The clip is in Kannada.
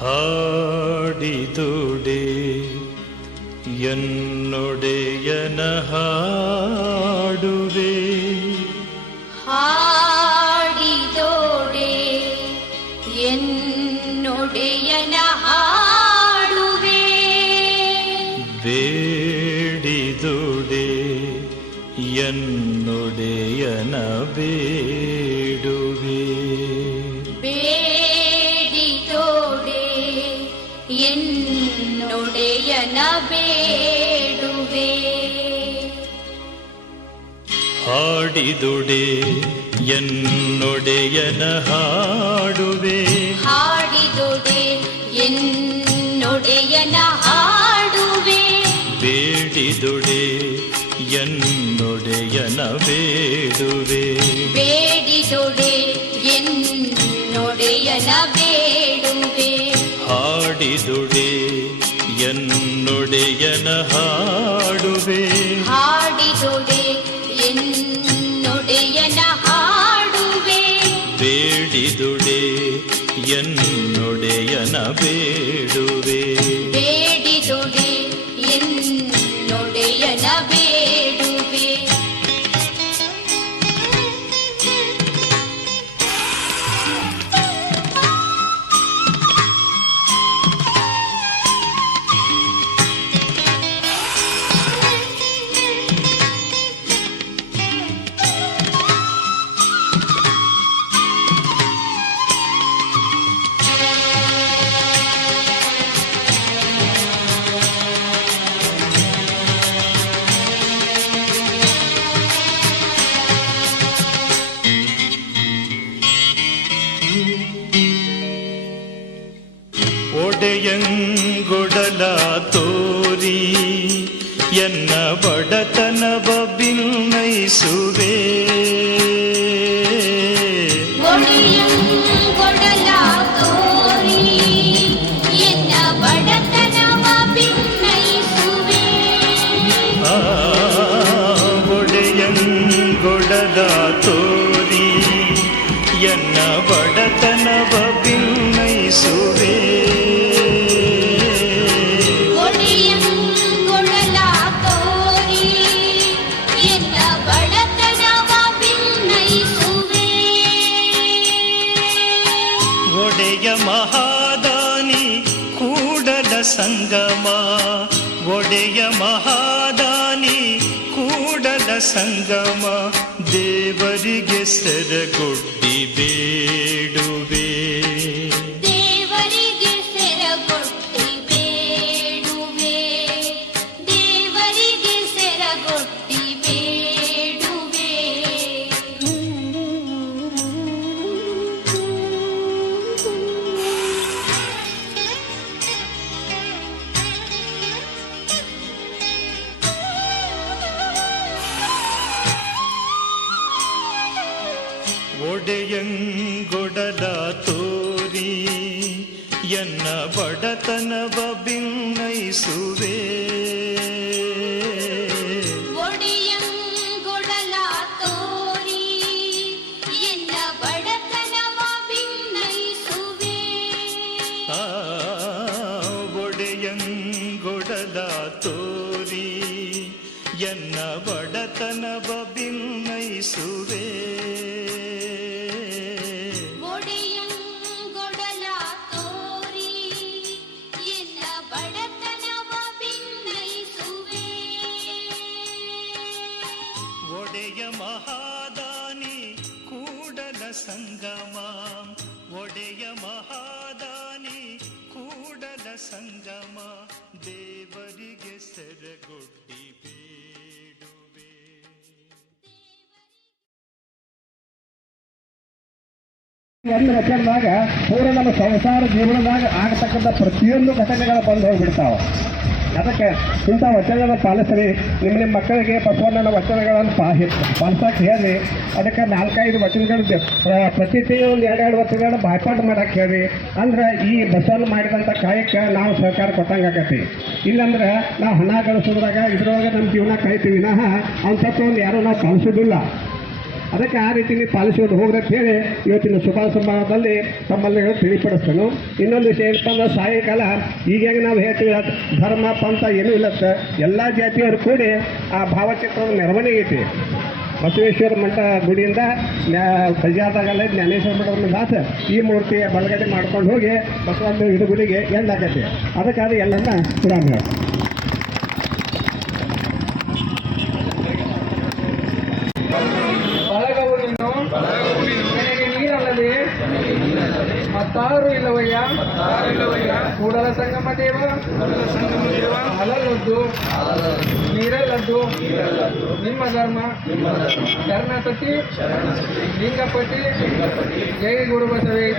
ಹಾಡಿದುಡೆ ಎನ್ನೊಡೆಯನ ಹಾಡುವೆ, ಹಾಡಿದೋಡೆ ಎನ್ನೊಡೆಯನ ಹಾಡುವೆ, ಬೇಡಿದುಡೆ ಎನ್ನೊಡೆಯನ ಬೇಡುವೆ, ಬೇಡಿದೋಡೆ ಎನ್ನೊಡೆಯನ ಬೇಡುವೆ, ಹಾಡಿದುಡೆ ಎನ್ನೊಡೆಯನ ಹಾಡುವೆ, ಹಾಡಿದೋಡೆ ಎನ್ನೊಡೆಯನ ಹಾಡುವೆ, ಬೇಡಿದುಡೆ ಎನ್ನೊಡೆಯನ ಬೇಡುವೆ, ಬೇಡಿದೊಡೆ ಎನ್ನೊಡೆಯನ ಬೇಡುವೆ, ಹಾಡಿದುಡೆ ಎನ್ನೊಡೆಯನ ಹಾಡುವೆ, ಹಾಡಿದೊಡೆ ಎನ್ನೊಡೆಯನ ಹಾಡುವೆ, ಬೇಡಿದುಡೆ ಎನ್ನೊಡೆಯನ ಬೇಡುವೆ, ಬೇಡಿದೊಡೆ ಎನ್ನೊಡೆಯನ ಬೇಡುವೆ, ಒಡೆಯಂಗೊಡಲ ತೋರಿ ಎನ್ನ ಬಡತನವ ಭಿನ್ನೈಸುವೆ, ಒಡೆಯಂಗೊಡಲ ತೋರಿ ಎನ್ನ ಬಡತನವ ಭಿನ್ನೈಸುವೆ, ಒಡೆಯಂಗೊಡಲ ತೋರಿ ಎನ್ನ ಬಡತನವ ಭಿನ್ನೈಸುವೆ, ಒಡೆಯಂಗೊಡಲ ತೋರಿ ಎನ್ನ ಬಡತನವ ಭಿನ್ನೈಸುವೆ, ಒಡೆಯ ಮಹಾದಾನಿ ಕೂಡಲ ಸಂಗಮ, ಒಡೆಯ ಮಹಾದಾನಿ ಕೂಡಲ ಸಂಗಮ, ದೇವರಿಗೆ ಸೆರಗೊಡ್ಡಿ ಬೇಡುವೆ, ದೇವರಿಗೆ ಸೆರಗೊಟ್ಟಿ ಬೇಡುವೆ, ದೇವರಿಗೆ ಸೆರಗೊಟ್ಟಿ ಬೇಡುವೆ, ಒಡೆಯಂಗೊಡಲ ತೋರಿ ಎನ್ನ ಬಡತನವ ಭಿನ್ನೈಸುವೆ, ಒಡೆಯಂಗೊಡಲ ತೋರಿ ಎನ್ನ ಬಡತನವ ಭಿನ್ನೈಸುವೆ, ಒಡೆಯಂಗೊಡಲ ತೋರಿ ಎನ್ನ ಬಡತನವ ಭಿನ್ನೈಸುವೆ, ಒಡೆಯಂಗೊಡಲ ತೋರಿ ಎನ್ನ ಬಡತನವ ಭಿನ್ನೈಸುವೆ, ಒಡೆಯ ಮಹಾದಾನಿ ಕೂಡಲ ಸಂಗಮ, ಒಡೆಯ ಮಹಾದಾನಿ ಕೂಡಲ ಸಂಗಮ, ದೇವರಿಗೆ ಸೆರಗೊಡ್ಡಿ ಬೇಡುವೆ. ಒಂದು ವಚನದಾಗ ಪೂರ ನಮ್ಮ ಸಂಸಾರ ಜೀವನದಾಗ ಆಗತಕ್ಕಂಥ ಪ್ರತಿಯೊಂದು ಘಟನೆಗಳು ಬಂದು ಹೋಗ್ಬಿಡ್ತಾವೆ. ಅದಕ್ಕೆ ಇಂಥ ವಚನದ ಪಾಲಿಸ್ರಿ, ನಿಮ್ಮ ಮಕ್ಕಳಿಗೆ ಬಸವಣ್ಣನ ವಚನಗಳನ್ನು ಪಾಲಿಸಕ್ಕೆ ಹೇಳಿ, ಅದಕ್ಕೆ 4-5 ವಚನಗಳು ಪ್ರತಿ ತಿಂಗಳು ಒಂದು 2-2 ವಚನಗಳನ್ನ ಬಾಯ್ಪಾಠ ಮಾಡಕ್ಕೆ ಹೇಳಿ. ಅಂದ್ರೆ ಈ ಬಸವಣ್ಣ ಮಾಡಿದಂಥ ಕಾಯಕ್ಕೆ ನಾವು ಸಹಕಾರ ಕೊಟ್ಟಂಗೆ ಆಗತ್ತೆ. ಇಲ್ಲಾಂದ್ರೆ ನಾವು ಹಣ ಗಳಿಸೋದ್ರಾಗ ಇದ್ರೊಳಗೆ ನಮ್ಮ ಜೀವನ ಕಾಯ್ತೀವಿ ವಿನಃ ಅವ್ನ ತತ್ವವನ್ನು ಯಾರೂ ನಾವು ಕಲಿಸೋದಿಲ್ಲ. ಅದಕ್ಕೆ ಆ ರೀತಿ ನೀವು ಪಾಲಿಸಿಕೊಂಡು ಹೋಗ್ರಿ ಅಂತ ಹೇಳಿ ಇವತ್ತಿನ ಶುಭ ಸಮಾರಂಭದಲ್ಲಿ ತಮ್ಮಲ್ಲಿ ತಿಳಿಪಡಿಸ್ತೇನೆ. ಇನ್ನೊಂದು ವಿಷಯ ಏನಪ್ಪ ಅಂದ್ರೆ ಸಾಯಂಕಾಲ ಈಗಾಗ ನಾವು ಹೇಳ್ತೀವಿ ಧರ್ಮ ಪಂಥ ಏನೂ ಇಲ್ಲತ್ತ, ಎಲ್ಲ ಜಾತಿಯವರು ಕೂಡಿ ಆ ಭಾವಚಿತ್ರದ ಮೆರವಣಿಗೆ ಐತಿ. ಬಸವೇಶ್ವರ ಮಠ ಗುಡಿಯಿಂದ ಬಜಾರ್ದಾಗಲ್ಲ ಜ್ಞಾನೇಶ್ವರ ಮಠದ ದಾಸ ಈ ಮೂರ್ತಿಯ ಬಲಗಡೆ ಮಾಡ್ಕೊಂಡು ಹೋಗಿ ಬಸವಣ್ಣ ಇದು ಗುಡಿಗೆ ಎಂದಾಗತ್ತೆ. ಅದಕ್ಕಾದ್ರೆ ಎಲ್ಲನ್ನ ಪುರಾಣ ಬಳಗವು ನೀನು ನನಗೆ ನೀರಲ್ಲದೆ ಮತ್ತಾರು ಇಲ್ಲವಯ್ಯ. ಕೂಡಲ ಸಂಗಮ ದೇವ ಅಲಲ್ಲದ್ದು ನೀರಲ್ಲದ್ದು ನಿಮ್ಮ ಧರ್ಮ ಶರಣಸತಿ ಲಿಂಗಪತಿ ಜೈ ಗುರು ಬಸವೇಶ.